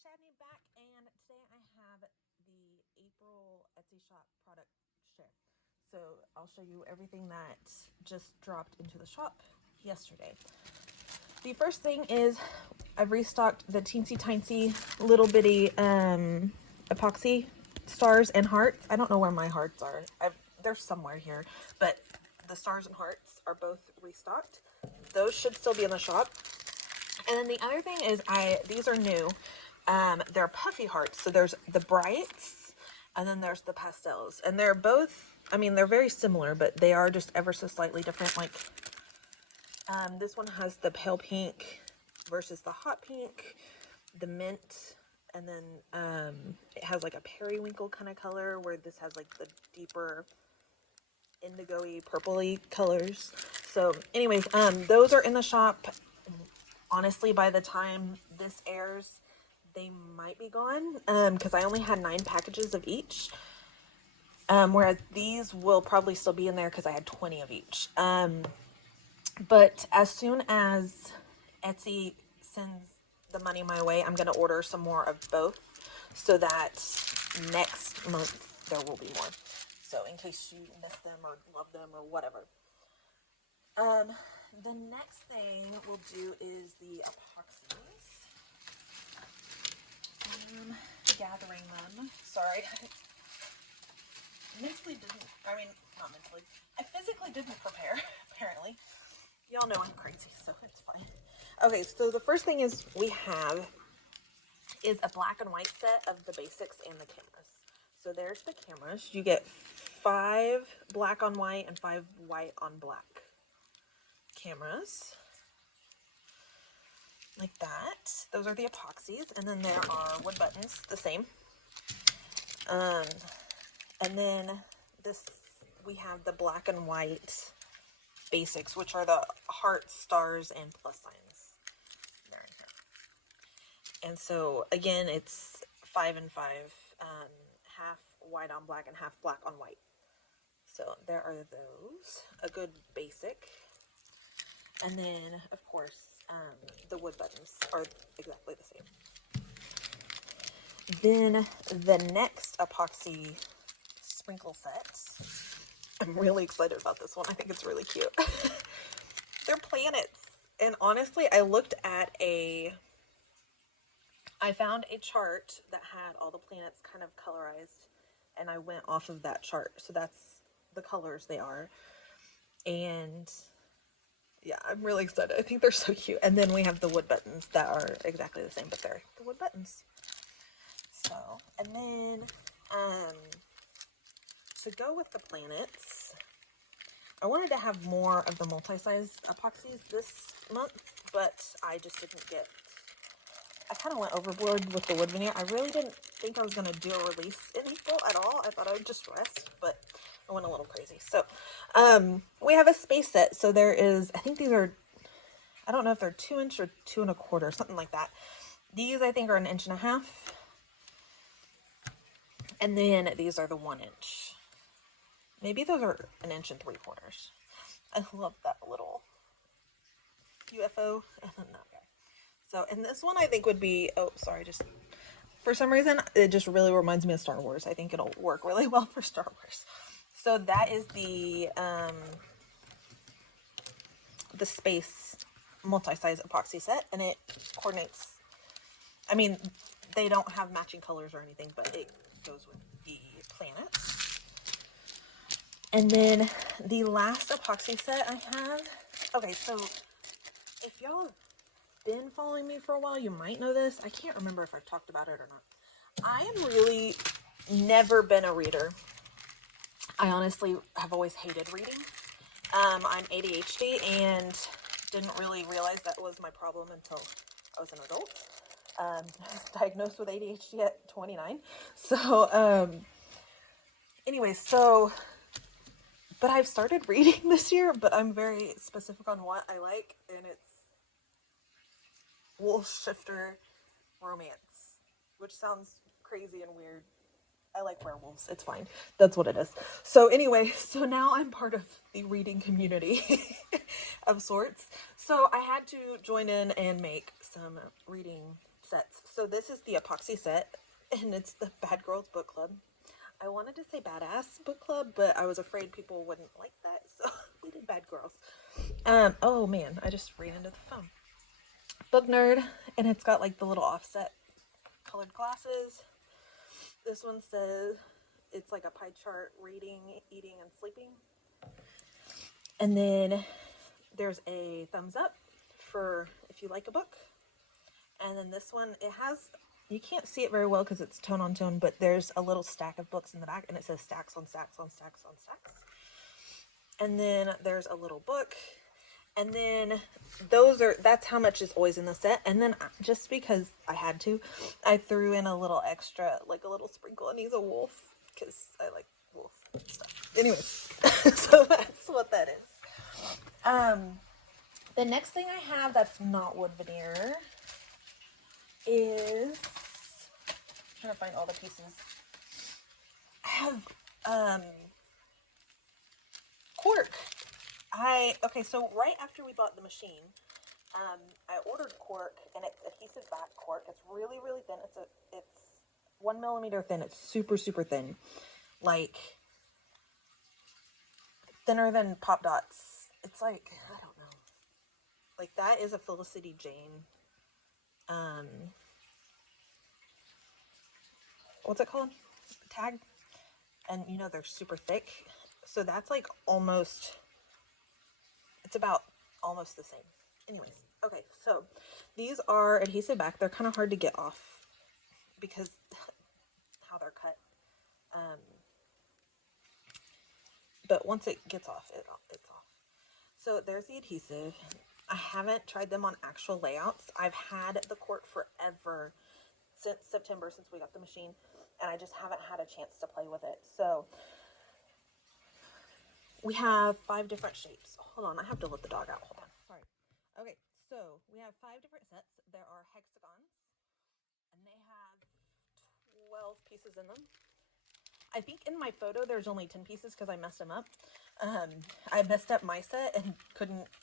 Shadney back, and today I have the April Etsy shop product share. So I'll show you everything that just dropped into the shop yesterday. The first thing is I've restocked the teensy tiny little bitty epoxy stars and hearts. I don't know where my hearts are. They're somewhere here, but the stars and hearts are both restocked. Those should still be in the shop. And then the other thing is these are new. They're puffy hearts. So there's the brights and then there's the pastels. And they're both, I mean, they're very similar, but they are just ever so slightly different. Like this one has the pale pink versus the hot pink, the mint, and then it has like a periwinkle kind of color, where this has like the deeper indigo-y, purpley colors. So anyways, those are in the shop. Honestly, by the time this airs, they might be gone, because I only had 9 packages of each, whereas these will probably still be in there because I had 20 of each. But as soon as Etsy sends the money my way, I'm going to order some more of both so that next month there will be more. So in case you miss them or love them or whatever. The next thing we'll do is the epoxies. Gathering them. Sorry. Not mentally. I physically didn't prepare, apparently. Y'all know I'm crazy, so it's fine. Okay, so the first thing is a black and white set of the basics and the cameras. So there's the cameras. You get 5 black on white and 5 white on black cameras. Like that. Those are the epoxies. And then there are wood buttons, the same. And then we have the black and white basics, which are the hearts, stars, and plus signs. They're in here. And so again, it's 5 and 5, half white on black and half black on white. So there are those, a good basic. And then of course, the wood buttons are exactly the same. Then the next epoxy sprinkle set. I'm really excited about this one. I think it's really cute. They're planets. And honestly, I found a chart that had all the planets kind of colorized, and I went off of that chart. So that's the colors they are. And yeah, I'm really excited. I think they're so cute. And then we have the wood buttons that are exactly the same, but they're the wood buttons. So, and then, to go with the planets, I wanted to have more of the multi-size epoxies this month, but I just didn't I kind of went overboard with the wood veneer. I really didn't think I was going to do a release in April at all. I thought I would just rest, but I went a little crazy. So, we have a space set. So there is, I think these are, I don't know if they're 2 inch or 2 1/4, something like that. These I think are 1.5 inches. And then these are the 1 inch. Maybe those are 1 3/4 inches. I love that little UFO. And then that guy. So, and this one I think would be, for some reason, it just really reminds me of Star Wars. I think it'll work really well for Star Wars. So that is the space multi-size epoxy set, and it coordinates. I mean, they don't have matching colors or anything, but it goes with the planets. And then the last epoxy set I have. Okay, so if y'all have been following me for a while, you might know this. I can't remember if I've talked about it or not. I am really never been a reader. I honestly have always hated reading. I'm ADHD and didn't really realize that was my problem until I was an adult. I was diagnosed with ADHD at 29. So, but I've started reading this year, but I'm very specific on what I like, and it's wolf shifter romance, which sounds crazy and weird. I like werewolves. It's fine. That's what it is. So anyway, so now I'm part of the reading community of sorts. So I had to join in and make some reading sets. So this is the Epoxy set, and it's the Bad Girls Book Club. I wanted to say Badass Book Club, but I was afraid people wouldn't like that, so we did Bad Girls. Oh man, I just ran into the phone. Book Nerd, and it's got like the little offset colored glasses. This one says it's like a pie chart: reading, eating, and sleeping. And then there's a thumbs up for if you like a book. And then this one, it has, you can't see it very well because it's tone on tone, but there's a little stack of books in the back, and it says stacks on stacks on stacks on stacks. And then there's a little book. And then that's how much is always in the set. And then just because I had to, I threw in a little extra, like a little sprinkle, and he's a wolf because I like wolf stuff. Anyways, so that's what that is. The next thing I have that's not wood veneer is, I'm trying to find all the pieces. I have cork. Okay, so right after we bought the machine, I ordered cork, and it's adhesive back cork. It's really, really thin. It's 1 millimeter thin. It's super, super thin. Like, thinner than Pop Dots. It's like, I don't know. Like, that is a Felicity Jane. What's it called? Tag. And, you know, they're super thick. So that's like almost, it's about almost the same. Anyways, okay, so these are adhesive back. They're kind of hard to get off because how they're cut. But once it gets off, it's off. So there's the adhesive. I haven't tried them on actual layouts. I've had the cork forever, since September, since we got the machine, and I just haven't had a chance to play with it. So we have 5 different shapes. Hold on, I have to let the dog out. Hold on. Sorry. Okay, so we have 5 different sets. There are hexagons, and they have 12 pieces in them. I think in my photo there's only 10 pieces because I messed them up. I messed up my set and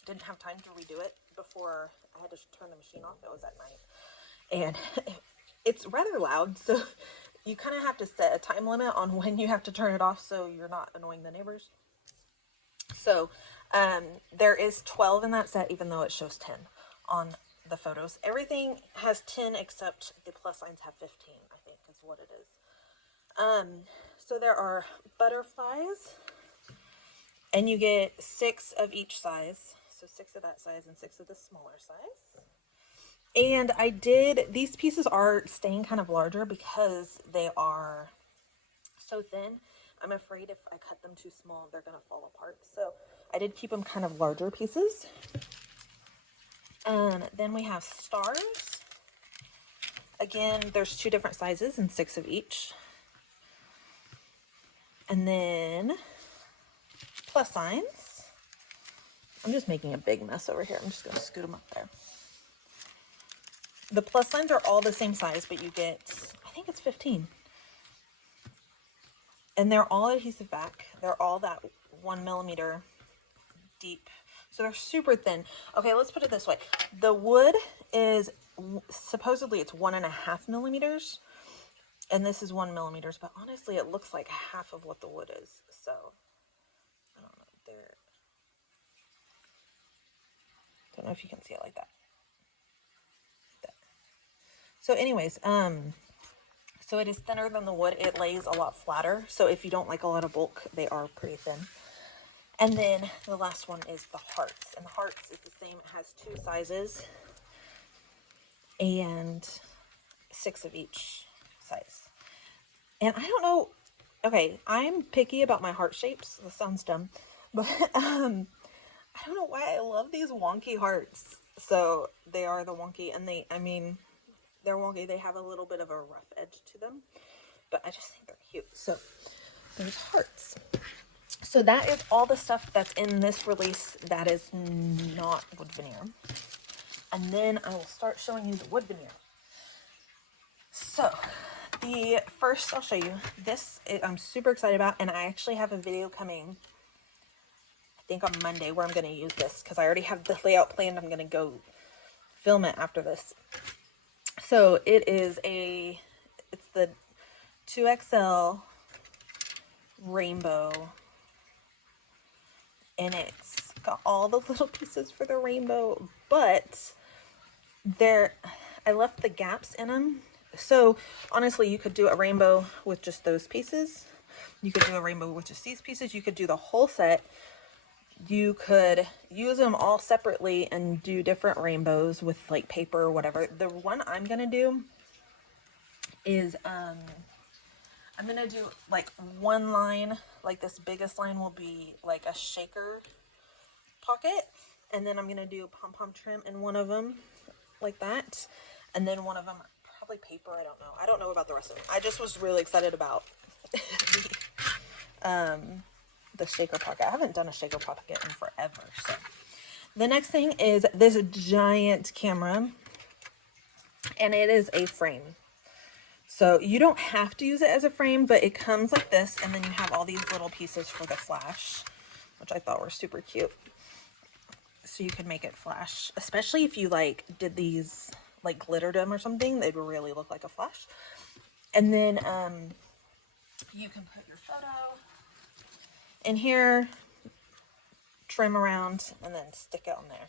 didn't have time to redo it before I had to turn the machine off. It was at night, and it's rather loud, so you kind of have to set a time limit on when you have to turn it off so you're not annoying the neighbors. So there is 12 in that set, even though it shows 10 on the photos. Everything has 10 except the plus signs have 15, I think is what it is. So there are butterflies, and you get 6 of each size. So 6 of that size and 6 of the smaller size. And these pieces are staying kind of larger because they are so thin. I'm afraid if I cut them too small, they're going to fall apart. So I did keep them kind of larger pieces. Then we have stars. Again, there's 2 different sizes and 6 of each. And then plus signs. I'm just making a big mess over here. I'm just going to scoot them up there. The plus signs are all the same size, but you get, I think it's 15. And they're all adhesive back. They're all that 1 millimeter deep. So they're super thin. Okay, let's put it this way. The wood is, supposedly it's 1.5 millimeters. And this is 1 millimeter, but honestly, it looks like half of what the wood is. So, I don't know. Don't know if you can see it like that. So anyways, so it is thinner than the wood. It lays a lot flatter. So if you don't like a lot of bulk, they are pretty thin. And then the last one is the hearts. And the hearts is the same. It has 2 sizes and 6 of each size. And I don't know, okay, I'm picky about my heart shapes. This sounds dumb, but I don't know why I love these wonky hearts. So they are the wonky, and they're wonky. They have a little bit of a rough edge to them, but I just think they're cute. So there's hearts. So that is all the stuff that's in this release that is not wood veneer. And then I will start showing you the wood veneer. So the first, I'll show you this. I'm super excited about, and I actually have a video coming, I think on Monday, where I'm going to use this because I already have the layout planned. I'm going to go film it after this. So it's the 2XL rainbow, and it's got all the little pieces for the rainbow, but I left the gaps in them. So honestly, you could do a rainbow with just those pieces. You could do a rainbow with just these pieces. You could do the whole set. You could use them all separately and do different rainbows with like paper or whatever. The one I'm going to do is, I'm going to do like one line, like this biggest line will be like a shaker pocket. And then I'm going to do pom-pom trim in one of them like that. And then one of them, probably paper. I don't know about the rest of them. I just was really excited about the shaker pocket. I haven't done a shaker pocket in forever. So the next thing is this giant camera, and it is a frame. So you don't have to use it as a frame, but it comes like this, and then you have all these little pieces for the flash, which I thought were super cute. So you could make it flash, especially if you like did these, like glittered them or something, they'd really look like a flash. And then you can put your photo in here, trim around, and then stick it on there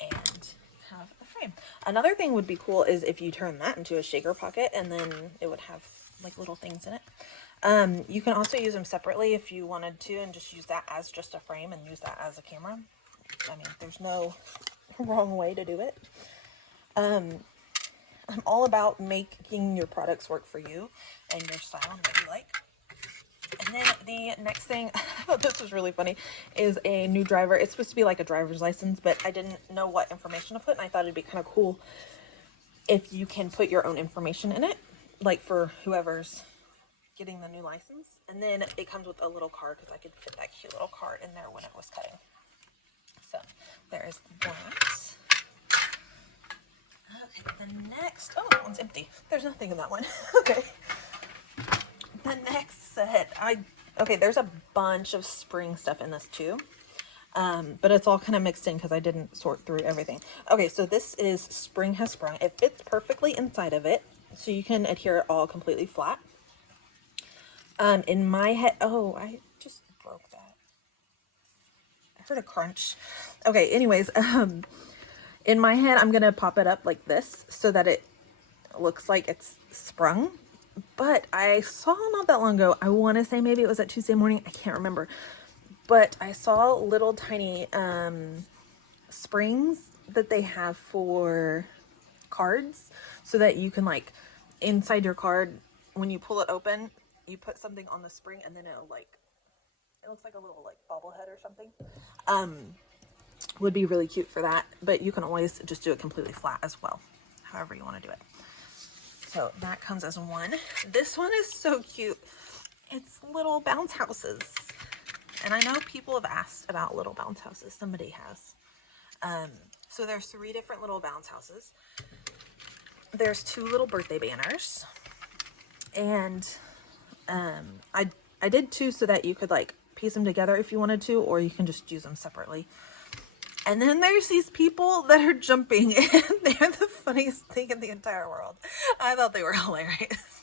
and have a frame. Another thing would be cool is if you turn that into a shaker pocket, and then it would have like little things in it. You can also use them separately if you wanted to, and just use that as just a frame and use that as a camera. I mean, there's no wrong way to do it. I'm all about making your products work for you and your style and what you like. And then the next thing, I thought this was really funny, is a new driver. It's supposed to be like a driver's license, but I didn't know what information to put, and I thought it'd be kind of cool if you can put your own information in it, like for whoever's getting the new license. And then it comes with a little card, because I could fit that cute little card in there when it was cutting. So there's that. Okay, the next, oh, that one's empty. There's nothing in that one. Okay. The next set, okay, there's a bunch of spring stuff in this too. But it's all kind of mixed in because I didn't sort through everything. Okay, so this is Spring Has Sprung. It fits perfectly inside of it, so you can adhere it all completely flat. In my head, oh, I just broke that. I heard a crunch. Okay, anyways, in my head, I'm going to pop it up like this so that it looks like it's sprung. But I saw not that long ago, I want to say maybe it was at Tuesday morning, I can't remember. But I saw little tiny springs that they have for cards so that you can, like, inside your card, when you pull it open, you put something on the spring and then it'll, like, it looks like a little, like, bobblehead or something. Would be really cute for that, but you can always just do it completely flat as well, however you want to do it. So that comes as one. This one is so cute. It's little bounce houses. And I know people have asked about little bounce houses. Somebody has. So there's 3 different little bounce houses. There's 2 little birthday banners. And I did 2 so that you could, like, piece them together if you wanted to, or you can just use them separately. And then there's these people that are jumping, and they're the funniest thing in the entire world. I thought they were hilarious.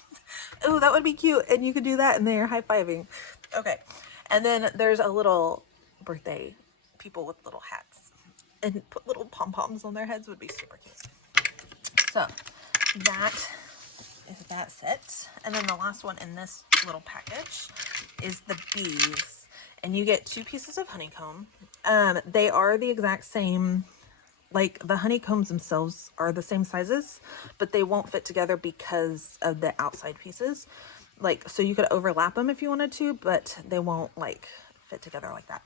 Oh, that would be cute. And you could do that, and they're high-fiving. Okay. And then there's a little birthday people with little hats. And put little pom-poms on their heads would be super cute. So that is that set. And then the last one in this little package is the bees. And you get 2 pieces of honeycomb. They are the exact same, like the honeycombs themselves are the same sizes, but they won't fit together because of the outside pieces. Like, so you could overlap them if you wanted to, but they won't, like, fit together like that.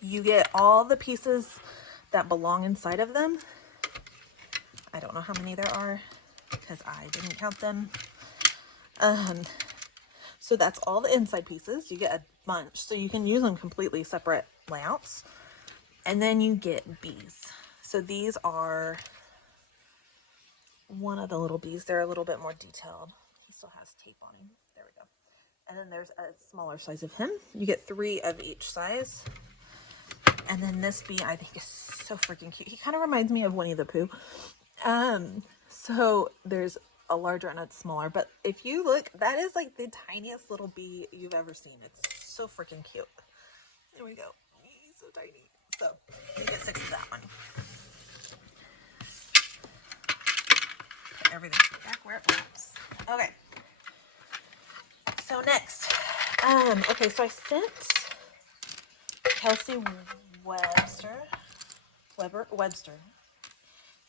You get all the pieces that belong inside of them. I don't know how many there are because I didn't count them. So that's all the inside pieces. You get a bunch, so you can use them completely separate layouts. And then you get bees. So these are one of the little bees. They're a little bit more detailed. He still has tape on him. There we go. And then there's a smaller size of him. You get 3 of each size. And then this bee I think is so freaking cute. He kind of reminds me of Winnie the Pooh. So there's a larger and a smaller, but if you look, that is like the tiniest little bee you've ever seen. It's so freaking cute. There we go. He's so tiny. So you get 6 of that one. Put everything back where it belongs. Okay. So next, okay, so I sent Kelsey Webster.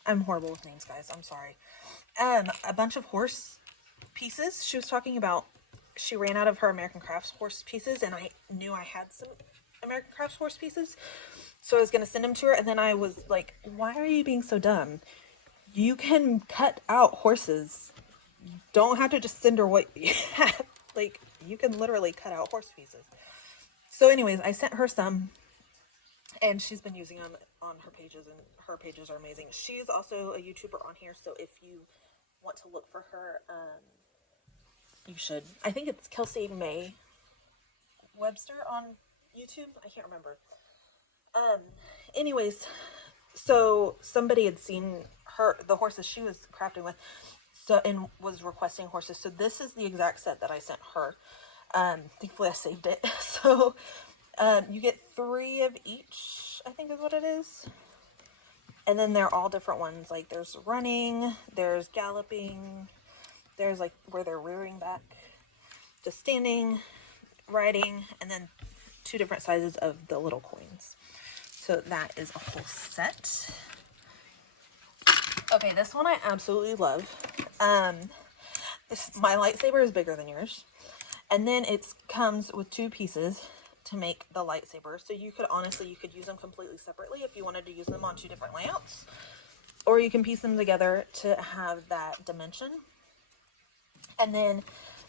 I'm horrible with names, guys. I'm sorry. A bunch of horse pieces. She was talking about she ran out of her American Crafts horse pieces, and I knew I had some American Crafts horse pieces, so I was going to send them to her, and then I was like, why are you being so dumb? You can cut out horses. You don't have to just send her what you have. Like, you can literally cut out horse pieces. So anyways, I sent her some, and she's been using them on her pages, and her pages are amazing. She's also a YouTuber on here, so if you want to look for her, you should. I think it's Kelsey May Webster on YouTube. I can't remember. Anyways, so somebody had seen the horses she was crafting with, so, and was requesting horses. So this is the exact set that I sent her. Thankfully I saved it. So you get 3 of each, I think is what it is. And then they're all different ones. Like there's running, there's galloping, there's like where they're rearing back, just standing, riding, and then 2 different sizes of the little coins. So that is a whole set. Okay, this one I absolutely love. My lightsaber is bigger than yours. And then it comes with 2 pieces to make the lightsaber. So you could use them completely separately if you wanted to use them on 2 different layouts. Or you can piece them together to have that dimension. And then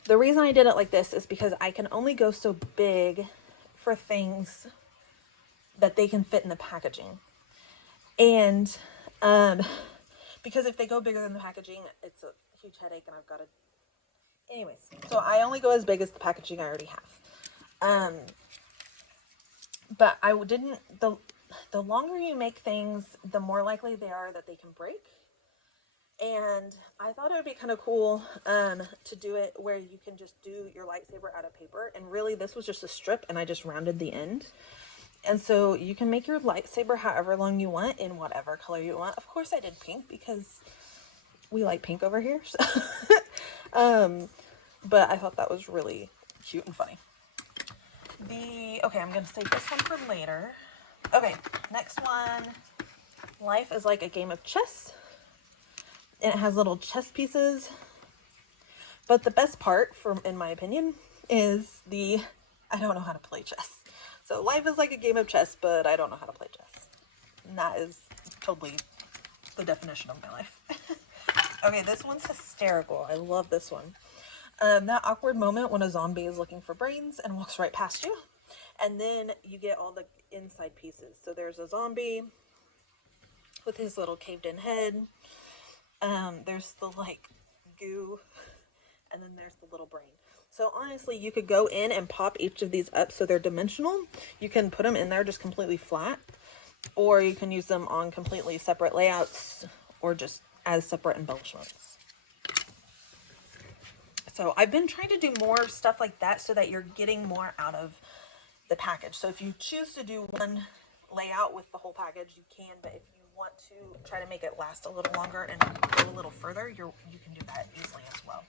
the reason I did it like this is because I can only go so big for things that they can fit in the packaging. And because if they go bigger than the packaging, it's a huge headache, and I've got to... Anyways, so I only go as big as the packaging I already have. But I didn't... The longer you make things, the more likely they are that they can break. And I thought it would be kind of cool to do it where you can just do your lightsaber out of paper. And really, this was just a strip, and I just rounded the end. And so you can make your lightsaber however long you want in whatever color you want. Of course, I did pink because we like pink over here. So but I thought that was really cute and funny. Okay, I'm going to save this one for later. Okay, next one. Life is like a game of chess. And it has little chess pieces. But the best part, in my opinion, is I don't know how to play chess. So life is like a game of chess, but I don't know how to play chess. And that is totally the definition of my life. Okay, this one's hysterical. I love this one. That awkward moment when a zombie is looking for brains and walks right past you. And then you get all the inside pieces. So there's a zombie with his little caved in head. There's the like goo. And then there's the little brain. So honestly, you could go in and pop each of these up so they're dimensional. You can put them in there just completely flat, or you can use them on completely separate layouts or just as separate embellishments. So I've been trying to do more stuff like that so that you're getting more out of the package. So if you choose to do one layout with the whole package, you can, but if you want to try to make it last a little longer and go a little further, you can do that easily as well.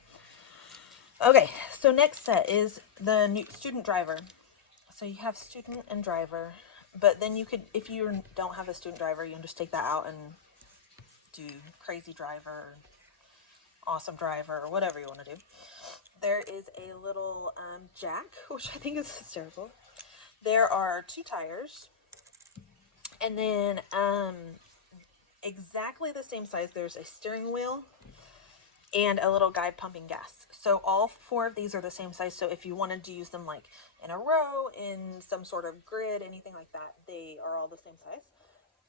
Okay, so next set is the new student driver. So you have student and driver, but then you could, if you don't have a student driver, you can just take that out and do crazy driver, awesome driver, or whatever you want to do. There is a little jack, which I think is hysterical. There are 2 tires, and then exactly the same size, there's a steering wheel and a little guy pumping gas. So all 4 of these are the same size. So if you wanted to use them like in a row, in some sort of grid, anything like that, they are all the same size.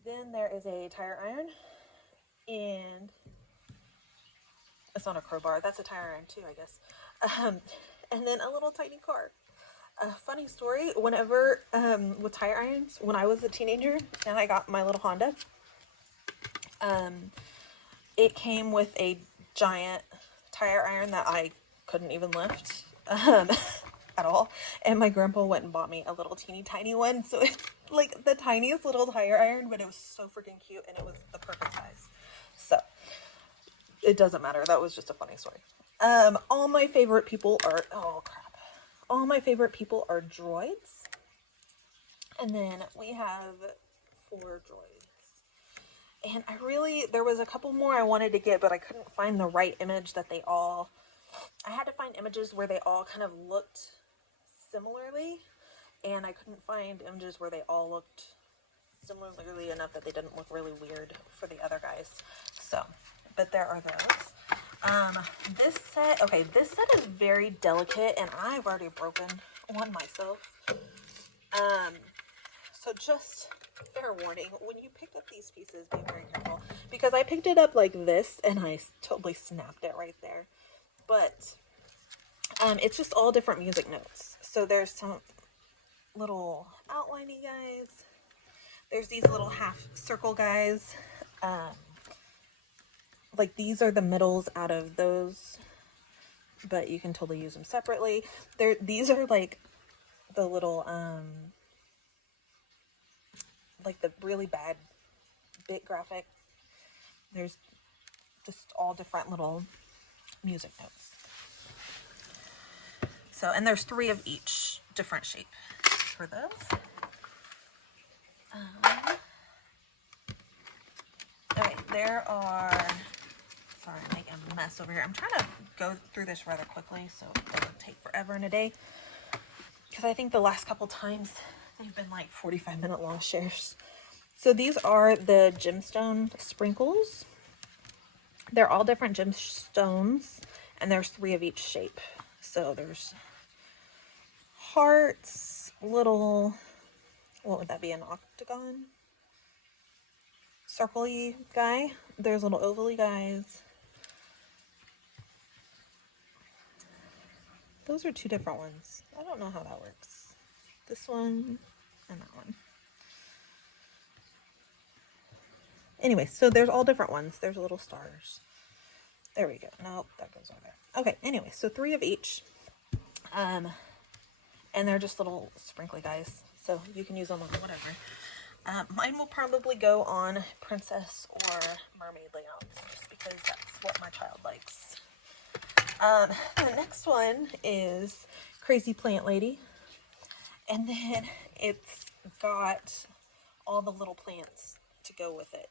Then there is a tire iron, and it's not a crowbar. That's a tire iron too, I guess. And then a little tiny car. A funny story, whenever, with tire irons, when I was a teenager and I got my little Honda, it came with a giant tire iron that I couldn't even lift at all. And my grandpa went and bought me a little teeny tiny one. So it's like the tiniest little tire iron, but it was so freaking cute and it was the perfect size. So it doesn't matter. That was just a funny story. All my favorite people are, oh crap. All my favorite people are droids. And then we have 4 droids. And there was a couple more I wanted to get, but I couldn't find the right image that I had to find images where they all kind of looked similarly. And I couldn't find images where they all looked similarly enough that they didn't look really weird for the other guys. So, but there are those. This set is very delicate, and I've already broken one myself. So just fair warning, when you pick up these pieces, be very careful, because I picked it up like this, and I totally snapped it right there. But it's just all different music notes. So there's some little outliney guys. There's these little half circle guys. Like these are the middles out of those, but you can totally use them separately. These are like the little, like the really bad bit graphic. There's just all different little music notes. So, and there's 3 of each different shape for those. Okay, there are, sorry, I'm making a mess over here. I'm trying to go through this rather quickly so it doesn't take forever in a day, because I think the last couple times they've been like 45-minute long shares. So these are the gemstone sprinkles. They're all different gemstones, and there's 3 of each shape. So there's hearts, little, what would that be, an octagon? Circle-y guy. There's little oval-y guys. Those are 2 different ones. I don't know how that works. This one and that one. Anyway, so there's all different ones. There's little stars. There we go. Nope, that goes over there. Okay, anyway, so 3 of each. And they're just little sprinkly guys. So you can use them on whatever. Mine will probably go on princess or mermaid layouts, just because that's what my child likes. The next one is Crazy Plant Lady. And then it's got all the little plants to go with it.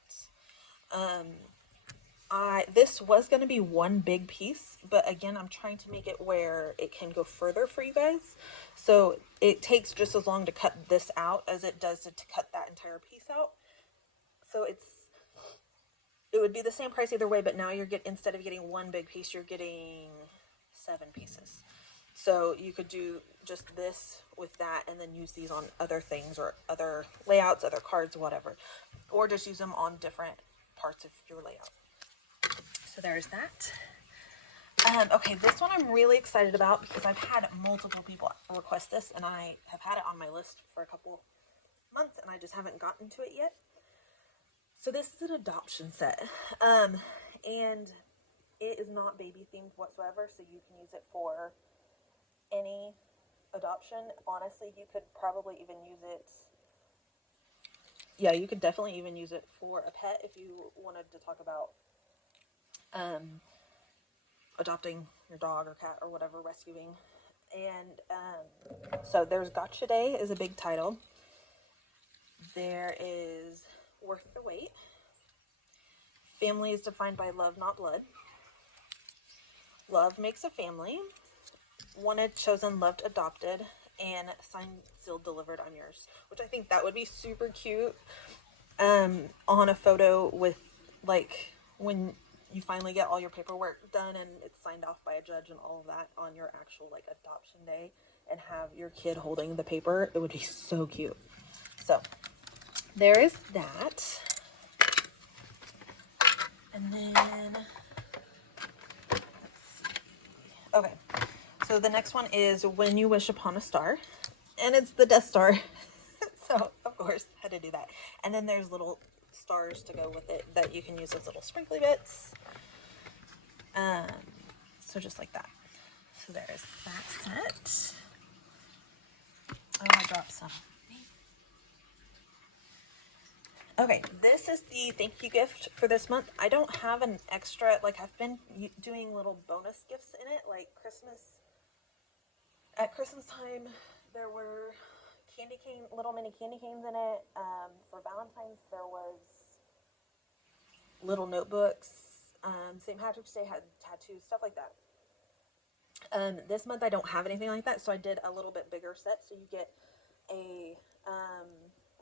This was going to be one big piece, but again, I'm trying to make it where it can go further for you guys. So it takes just as long to cut this out as it does to cut that entire piece out. So it would be the same price either way, but now instead of getting one big piece, you're getting 7 pieces. So you could do just this with that and then use these on other things or other layouts, other cards, whatever. Or just use them on different parts of your layout. So there's that. Okay, this one I'm really excited about because I've had multiple people request this, and I have had it on my list for a couple months, and I just haven't gotten to it yet. So this is an adoption set, and it is not baby themed whatsoever, so you can use it for any adoption. Honestly, you could probably even use it, yeah, you could definitely even use it for a pet if you wanted to talk about adopting your dog or cat or whatever, rescuing. And so there's Gotcha Day is a big title. There is Worth the Wait. Family is defined by love, not blood. Love makes a family. Wanted, chosen, loved, adopted, and signed, sealed, delivered, I'm yours. Which I think that would be super cute on a photo with, like, when you finally get all your paperwork done and it's signed off by a judge and all of that on your actual, like, adoption day, and have your kid holding the paper. It would be so cute. So there is that. And then let's see. Okay, so the next one is When You Wish Upon a Star, and it's the Death Star. So of course had to do that. And then there's little stars to go with it that you can use as little sprinkly bits. So just like that. So there is that set. Oh, I dropped some. Okay, this is the thank you gift for this month. I don't have an extra, like I've been doing little bonus gifts in it, like Christmas. At Christmas time, there were candy cane, little mini candy canes in it. For Valentine's, there was little notebooks. St. Patrick's Day had tattoos, stuff like that. This month I don't have anything like that, so I did a little bit bigger set. So you get a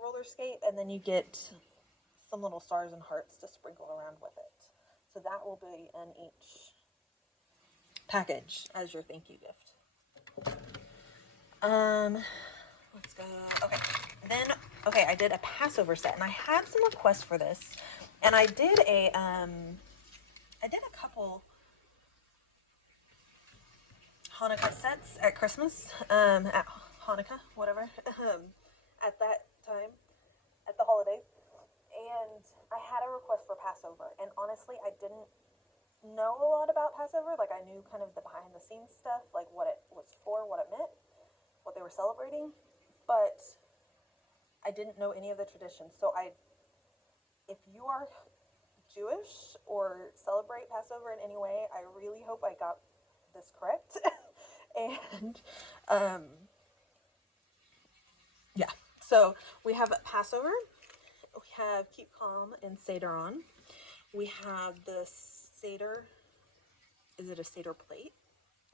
roller skate, and then you get some little stars and hearts to sprinkle around with it. So that will be in each package as your thank you gift. Let's go. Okay. Then, okay, I did a Passover set, and I had some requests for this, and I did a couple Hanukkah sets at Christmas, at Hanukkah, whatever, at that time, at the holidays, and I had a request for Passover, and honestly, I didn't know a lot about Passover. Like, I knew kind of the behind the scenes stuff, like what it was for, what it meant, what they were celebrating, but I didn't know any of the traditions. So if you are Jewish or celebrate Passover in any way, I really hope I got this correct. And yeah, so we have Passover, we have Keep Calm and Seder on, we have the Seder, is it a Seder plate,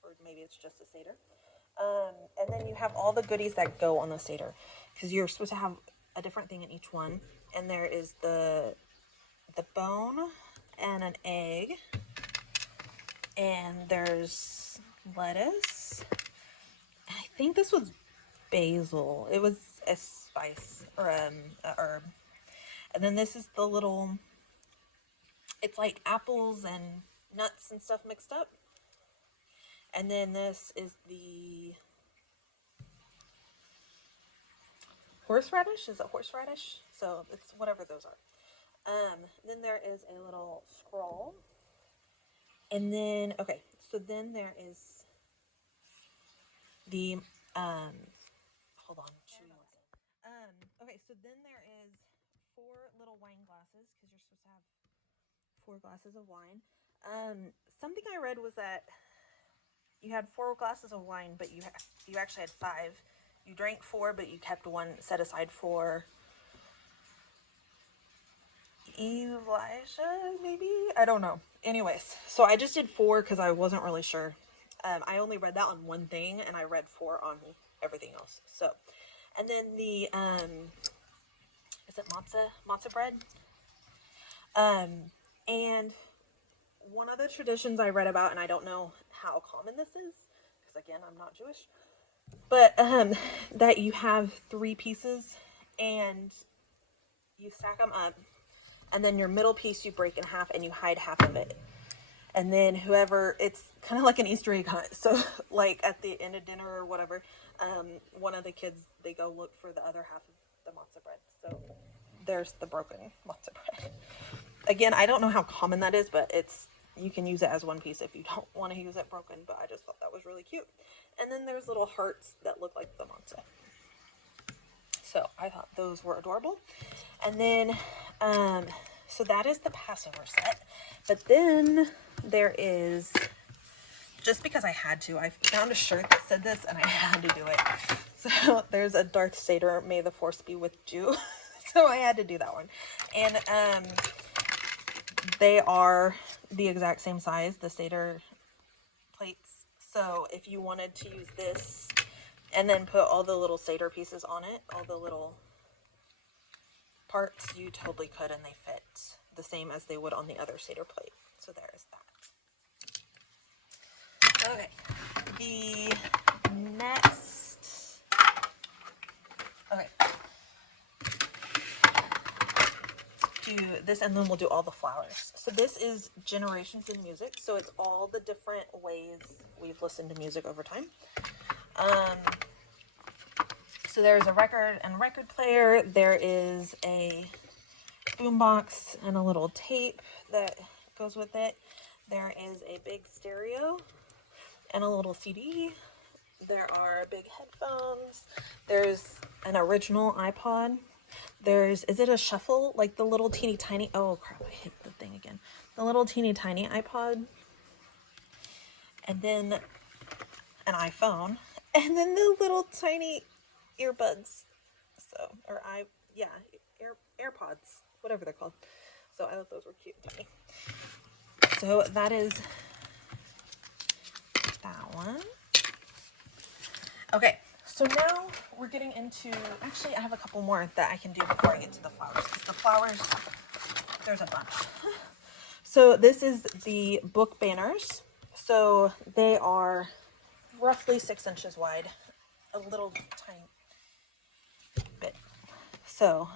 or maybe it's just a Seder, and then you have all the goodies that go on the Seder, because you're supposed to have a different thing in each one, and there is the bone and an egg, and there's lettuce. I think this was basil. It was a spice or a herb. And then this is the little, it's like apples and nuts and stuff mixed up. And then this is the horseradish. Is it horseradish? So it's whatever those are. Then there is a little scroll. And then, okay, so then there is the, hold on. Okay, so then there is 4 little wine glasses, because you're supposed to have 4 glasses of wine. Something I read was that you had 4 glasses of wine, but you actually had 5. You drank 4, but you kept 1 set aside for Elijah, maybe? I don't know. Anyways, so I just did 4 because I wasn't really sure. I only read that on one thing, and I read 4 on everything else. So, and then the, is it matzah bread? And one of the traditions I read about, and I don't know how common this is, because again, I'm not Jewish, but, that you have 3 pieces, and you stack them up, and then your middle piece you break in half, and you hide half of it. And then whoever, it's kind of like an Easter egg hunt. So like at the end of dinner or whatever, one of the kids, they go look for the other half of the matzah bread. So there's the broken matzah bread. Again, I don't know how common that is, but you can use it as one piece if you don't want to use it broken, but I just thought that was really cute. And then there's little hearts that look like the matzah. So I thought those were adorable. And then, so that is the Passover set. But then there is, just because I had to, I found a shirt that said this and I had to do it. So there's a Darth Seder, May the Force be with you. So I had to do that one. And they are the exact same size, the Seder plates. So if you wanted to use this and then put all the little Seder pieces on it, all the little parts, you totally could, and they fit the same as they would on the other Seder plate. So there is that. Okay, the next, okay, do this, and then we'll do all the flowers. So this is Generations in Music. So it's all the different ways we've listened to music over time. So there's a record and record player. There is a boombox and a little tape that goes with it. There is a big stereo and a little CD. There are big headphones. There's an original iPod. Is it a shuffle? Like the little teeny tiny, oh crap, I hit the thing again. The little teeny tiny iPod. And then an iPhone. And then the little tiny earbuds. So, AirPods, whatever they're called. So I thought those were cute to me. So that is that one. Okay, so now we're getting into, actually I have a couple more that I can do before I get to the flowers. Because the flowers, there's a bunch. So this is the book banners. So they are roughly 6 inches wide, a little tiny bit. So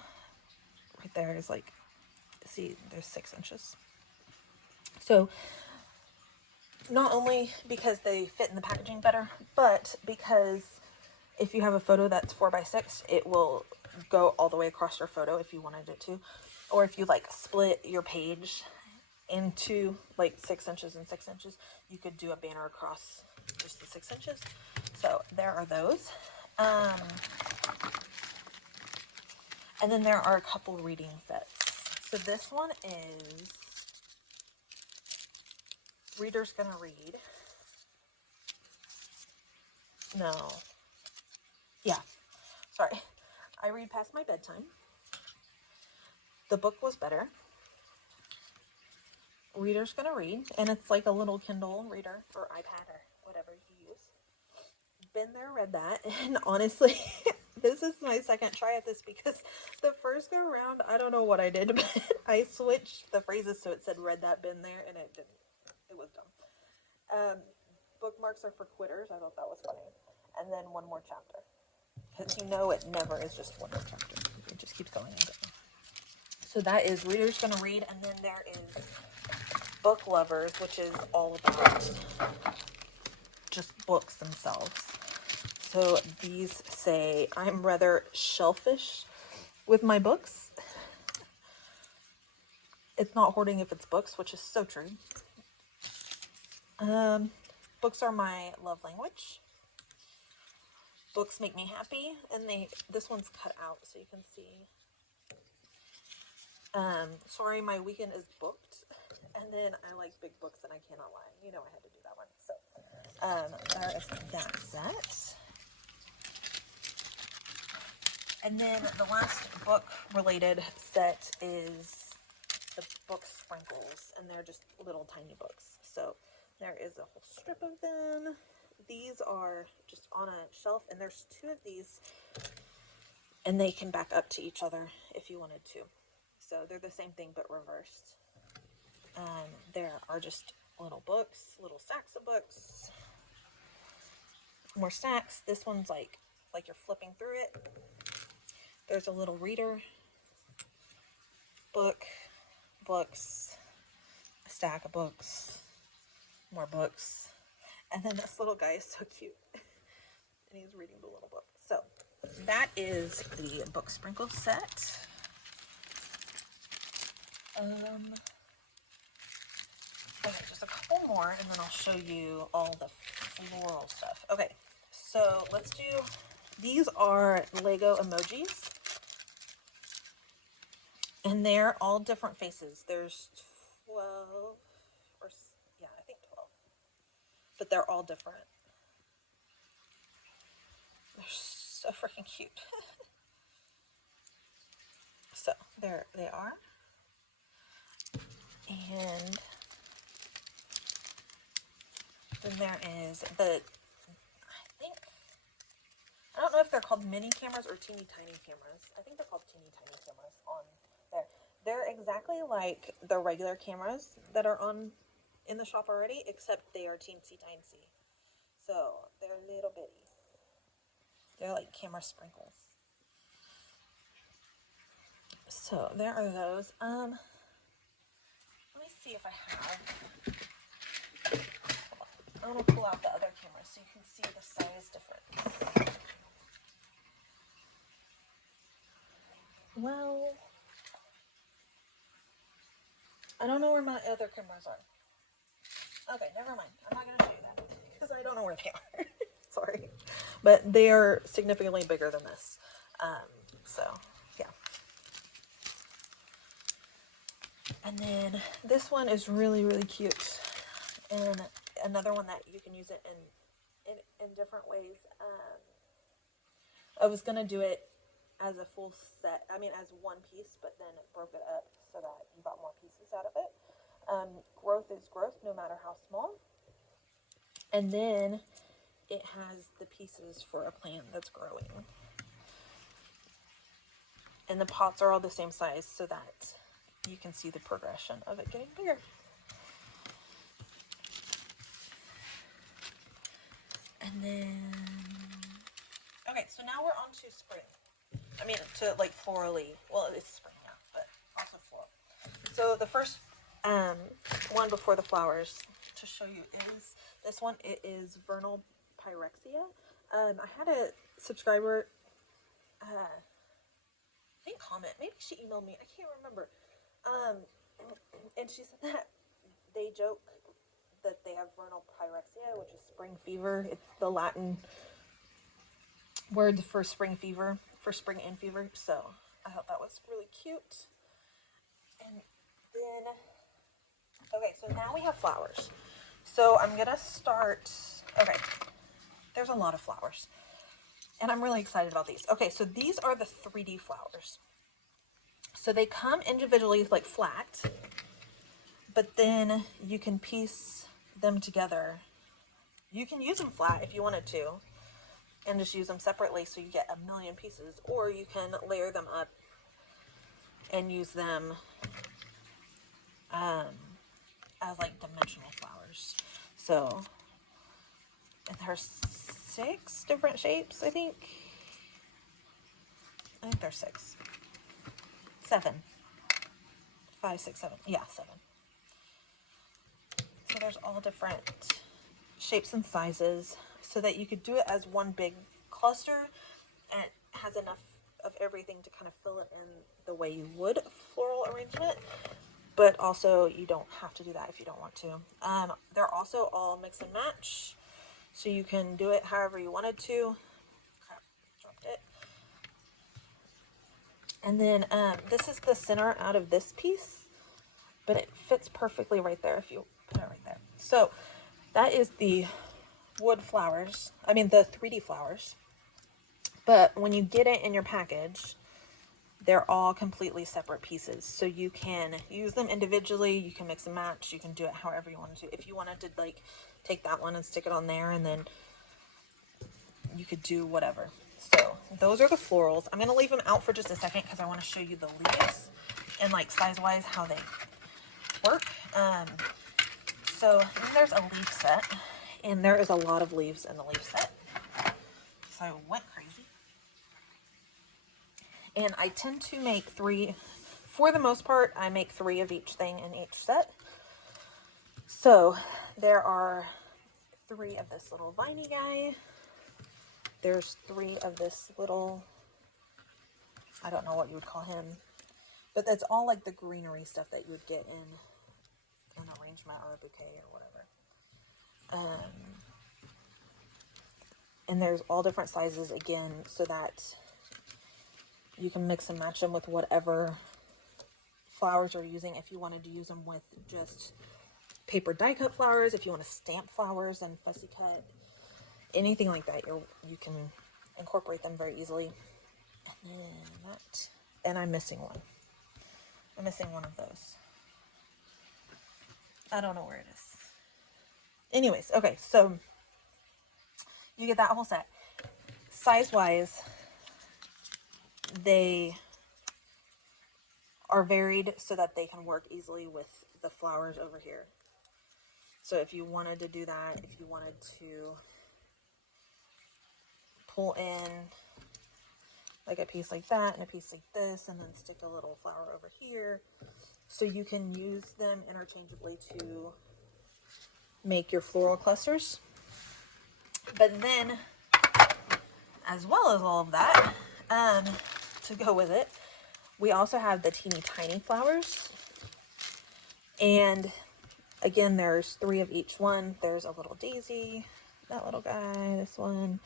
right there is like, see, there's 6 inches. So not only because they fit in the packaging better, but because if you have a photo that's 4x6, it will go all the way across your photo if you wanted it to. Or if you like split your page into like 6 inches and 6 inches, you could do a banner across just the 6 inches. So there are those. And then there are a couple reading sets. So this one is Reader's Gonna Read. No. Yeah. Sorry. I read past my bedtime. The book was better. Reader's Gonna Read. And it's like a little Kindle reader or iPad or whatever you use. Been there, read that. And honestly, this is my second try at this because the first go around, I don't know what I did, but I switched the phrases so it said read that, been there, and it didn't. It was dumb. Bookmarks are for quitters. I thought that was funny. And then one more chapter. Because you know it never is just one more chapter. It just keeps going and going. So that is Reader's Gonna Read. And then there is Book Lovers, which is all about just books themselves. So these say, I'm rather shellfish with my books. It's not hoarding if it's books, which is so true. Books are my love language. Books make me happy, and this one's cut out so you can see. Sorry, my weekend is booked, and then I like big books, and I cannot lie. You know I had to do that one. So, there is that set. And then the last book-related set is the book sprinkles, and they're just little tiny books. So there is a whole strip of them. These are just on a shelf, and there's 2 of these, and they can back up to each other if you wanted to. So they're the same thing but reversed. There are just little books, little stacks of books, more stacks. This one's like you're flipping through it. There's a little reader, book, books, a stack of books, more books, and then this little guy is so cute, and he's reading the little book. So that is the book sprinkle set. Okay, just a couple more, and then I'll show you all the floral stuff. Okay, so let's do, these are Lego emojis, and they're all different faces. There's 12, or yeah, I think 12, but they're all different. They're so freaking cute. So there they are. And then there is I don't know if they're called mini cameras or teeny tiny cameras. I think they're called teeny tiny cameras on there. They're exactly like the regular cameras that are in the shop already, except they are teensy tiny. So they're little bitties. They're like camera sprinkles. So there are those. Let me see if I have. I want to pull out the other camera so you can see the size difference. Well, I don't know where my other cameras are. Okay, never mind. I'm not going to show you that because I don't know where they are. Sorry. But they are significantly bigger than this. So, yeah. And then this one is really, really cute. And another one that you can use it in different ways. I was going to do it as a full set, as one piece, but then it broke it up so that you got more pieces out of it. Growth is growth, no matter how small. And then it has the pieces for a plant that's growing. And the pots are all the same size so that you can see the progression of it getting bigger. And then, okay, so now we're on to spring. To like florally. Well, it's spring now, but also floral. So the first one before the flowers to show you is this one. It is vernal pyrexia. I had a subscriber, I think comment, maybe she emailed me, I can't remember. And she said that they joke that they have vernal pyrexia, which is spring fever. It's the Latin word for spring fever, for spring and fever. So I thought that was really cute. And then, okay, so now we have flowers. So I'm gonna start, okay, there's a lot of flowers. And I'm really excited about these. Okay, so these are the 3D flowers. So they come individually like flat, but then you can piece them together. You can use them flat if you wanted to, and just use them separately so you get a million pieces, or you can layer them up and use them as like dimensional flowers. So, and there's 6 different shapes, I think there's 6. 7. 5, 6, 7. Yeah, 7. So there's all different shapes and sizes so that you could do it as one big cluster, and it has enough of everything to kind of fill it in the way you would a floral arrangement, but also you don't have to do that if you don't want to. They're also all mix and match, so you can do it however you wanted to. Crap, dropped it. And then this is the center out of this piece, but it fits perfectly right there if you put it right there. So that is the wood flowers, the 3D flowers. But when you get it in your package, they're all completely separate pieces. So you can use them individually, you can mix and match, you can do it however you want to. If you wanted to like take that one and stick it on there, and then you could do whatever. So those are the florals. I'm going to leave them out for just a second because I want to show you the leaves and like size-wise how they work. So then there's a leaf set, and there is a lot of leaves in the leaf set. So I went crazy. And I tend to make 3, for the most part, I make 3 of each thing in each set. So there are 3 of this little viney guy. There's 3 of this little, I don't know what you would call him, but that's all like the greenery stuff that you would get in an arrangement or a bouquet or whatever. And there's all different sizes again, so that you can mix and match them with whatever flowers you're using. If you wanted to use them with just paper die cut flowers, if you want to stamp flowers and fussy cut, anything like that, you can incorporate them very easily. And then that, and I'm missing one. I'm missing one of those. I don't know where it is. Anyways, okay, so you get that whole set. Size-wise, they are varied so that they can work easily with the flowers over here. So if you wanted to do that, if you wanted to pull in like a piece like that and a piece like this, and then stick a little flower over here, so you can use them interchangeably to make your floral clusters. But then, as well as all of that, to go with it, we also have the teeny tiny flowers. And again, there's 3 of each one. There's a little daisy, that little guy, this one.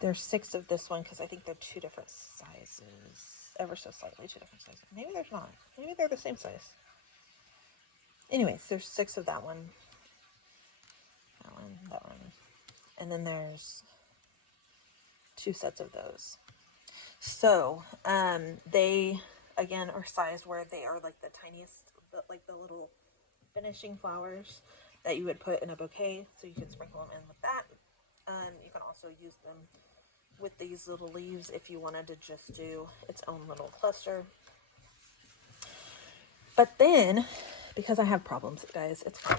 There's 6 of this one because I think they're 2 different sizes. Ever so slightly 2 different sizes. Maybe there's not. Maybe they're the same size. Anyways, there's 6 of that one. That one, that one. And then there's 2 sets of those. So, they, again, are sized where they are like the tiniest, like the little finishing flowers that you would put in a bouquet. So you can sprinkle them in with that. You can also use them with these little leaves if you wanted to just do its own little cluster. But then, because I have problems, guys, it's fine.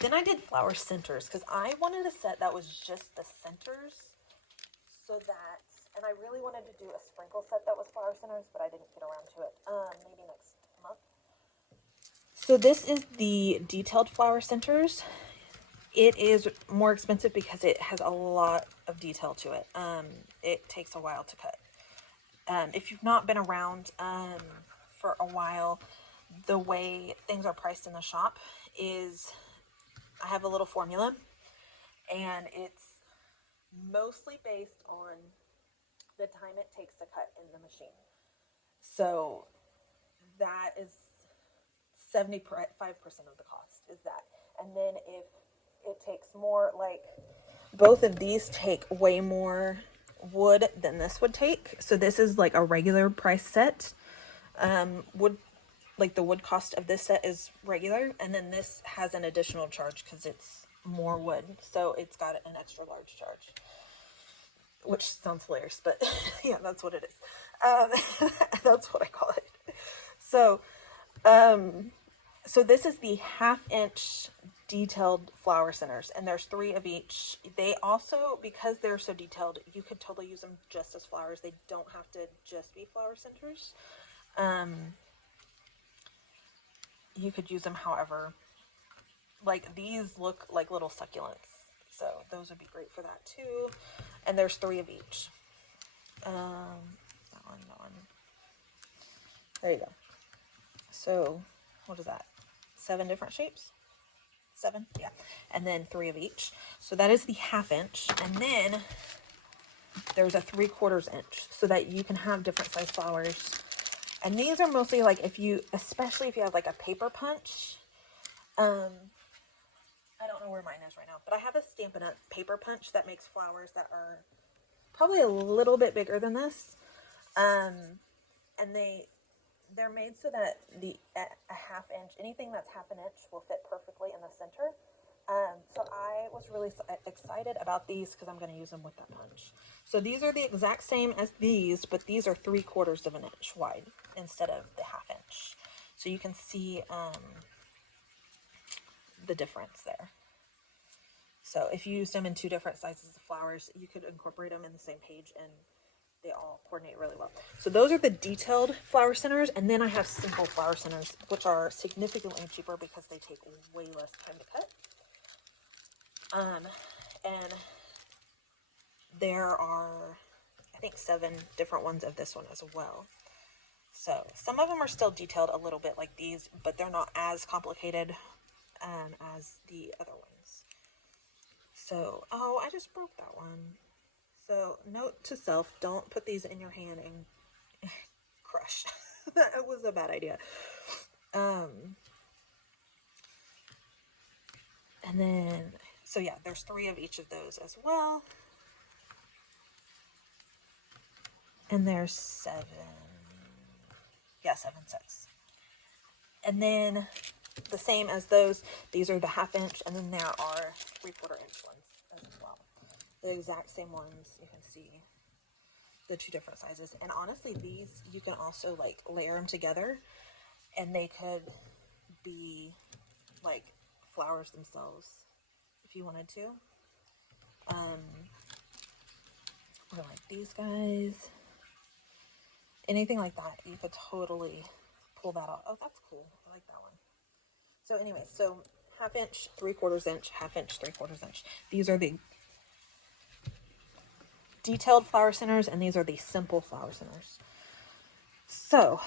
Then I did flower centers because I wanted a set that was just the centers, so that, and I really wanted to do a sprinkle set that was flower centers, but I didn't get around to it. Maybe next month. So this is the detailed flower centers. It is more expensive because it has a lot of detail to it. It takes a while to cut. If you've not been around for a while, the way things are priced in the shop is I have a little formula, and it's mostly based on the time it takes to cut in the machine. So that is 75% of the cost is that. And then if it takes more, like both of these take way more wood than this would take. So this is like a regular price set. Wood, like the wood cost of this set is regular, and then this has an additional charge because it's more wood. So it's got an extra large charge, which sounds hilarious, but yeah, that's what it is. That's what I call it. So, so this is the 1/2-inch detailed flower centers, and there's 3 of each. They also, because they're so detailed, you could totally use them just as flowers. They don't have to just be flower centers. You could use them however. Like these look like little succulents, so those would be great for that too. And there's 3 of each. That one. There you go. So what is that? 7 different shapes? 7, yeah. And then 3 of each. So that is the 1/2 inch. And then there's a 3/4 inch, so that you can have different size flowers. And these are mostly like if you, especially if you have like a paper punch. I don't know where mine is right now, but I have a Stampin' Up! Paper punch that makes flowers that are probably a little bit bigger than this. And they're made so that a 1/2 inch, anything that's 1/2 inch will fit perfectly in the center. So I was really excited about these because I'm going to use them with that punch. So these are the exact same as these, but these are 3/4 of an inch wide instead of the 1/2 inch. So you can see the difference there. So if you used them in 2 different sizes of flowers, you could incorporate them in the same page, and they all coordinate really well. So those are the detailed flower centers, and then I have simple flower centers, which are significantly cheaper because they take way less time to cut. And there are, I think, 7 different ones of this one as well. So some of them are still detailed a little bit like these, but they're not as complicated as the other ones. So, oh, I just broke that one. So note to self, don't put these in your hand and crush. That was a bad idea. And then, so yeah, there's 3 of each of those as well. And there's 7. Yeah, 7 sets. And then the same as those, these are the 1/2 inch, and then there are 3/4 inch ones as well. The exact same ones. You can see the 2 different sizes. And honestly, these, you can also like layer them together, and they could be like flowers themselves if you wanted to. Or like these guys. Anything like that, you could totally pull that off. Oh, that's cool. I like that one. So anyway, so 1/2 inch, 3/4 inch, 1/2 inch, 3/4 inch. These are the detailed flower centers, and these are the simple flower centers. So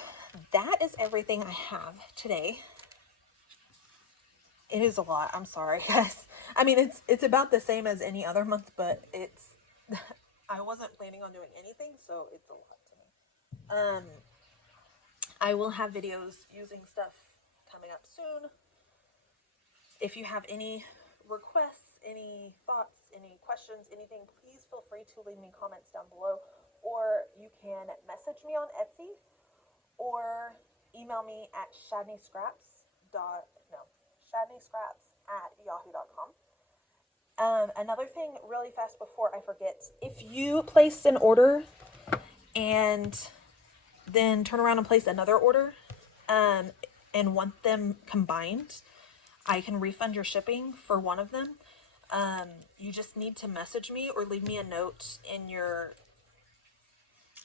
that is everything I have today. It is a lot. I'm sorry, guys. I mean, it's about the same as any other month, but it's I wasn't planning on doing anything, so it's a lot to me. I will have videos using stuff coming up soon. If you have any requests, any thoughts, any questions, anything, please feel free to leave me comments down below, or you can message me on Etsy or email me at shadneyscraps@yahoo.com. Another thing really fast before I forget, if you place an order and then turn around and place another order and want them combined, I can refund your shipping for one of them. You just need to message me or leave me a note in your,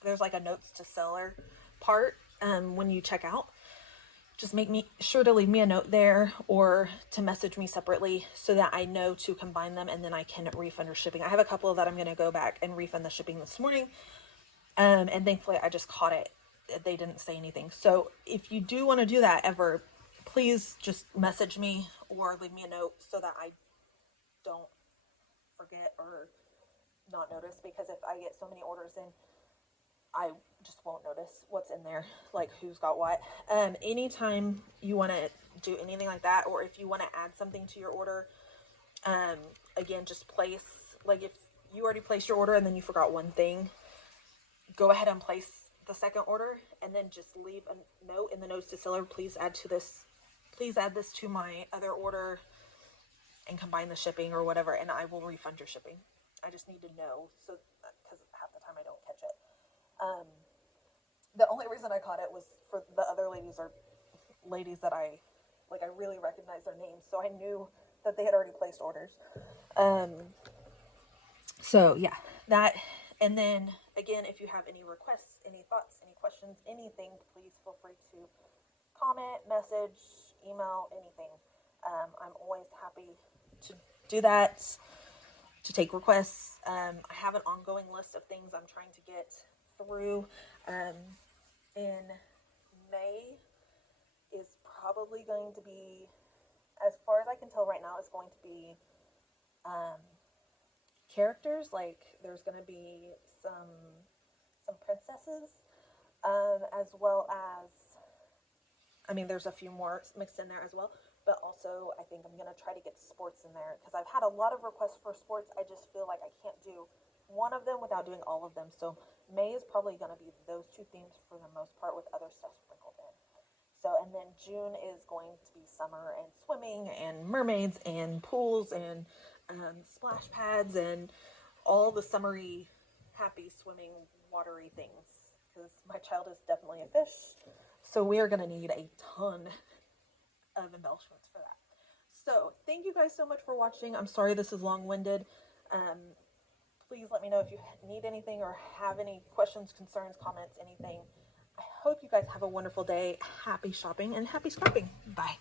there's like a notes to seller part when you check out. Just make me sure to leave me a note there or to message me separately so that I know to combine them, and then I can refund your shipping. I have a couple that I'm going to go back and refund the shipping this morning. And thankfully I just caught it. They didn't say anything. So if you do want to do that ever, please just message me or leave me a note so that I don't forget or not notice, because if I get so many orders in, I just won't notice what's in there, like who's got what. Anytime you want to do anything like that, or if you want to add something to your order, again, just place, like if you already placed your order and then you forgot one thing, go ahead and place the second order, and then just leave a note in the notes to seller, please add this to my other order and combine the shipping or whatever, and I will refund your shipping. I just need to know, so because half the time I don't catch it. The only reason I caught it was for the other ladies that I really recognize their names, so I knew that they had already placed orders. So yeah, that, and then again, if you have any requests, any thoughts, any questions, anything, please feel free to comment, message, email, anything. I'm always happy to do that, to take requests. I have an ongoing list of things I'm trying to get through. In May is probably going to be, as far as I can tell right now, it's going to be characters. Like there's going to be some princesses, as well as, I mean, there's a few more mixed in there as well, but also I think I'm going to try to get sports in there, because I've had a lot of requests for sports. I just feel like I can't do one of them without doing all of them. So May is probably going to be those two themes for the most part, with other stuff sprinkled in. So, and then June is going to be summer and swimming and mermaids and pools and splash pads and all the summery, happy swimming, watery things, because my child is definitely a fish. So we are going to need a ton of embellishments for that. So thank you guys so much for watching. I'm sorry this is long-winded. Please let me know if you need anything or have any questions, concerns, comments, anything. I hope you guys have a wonderful day. Happy shopping and happy scrapping. Bye.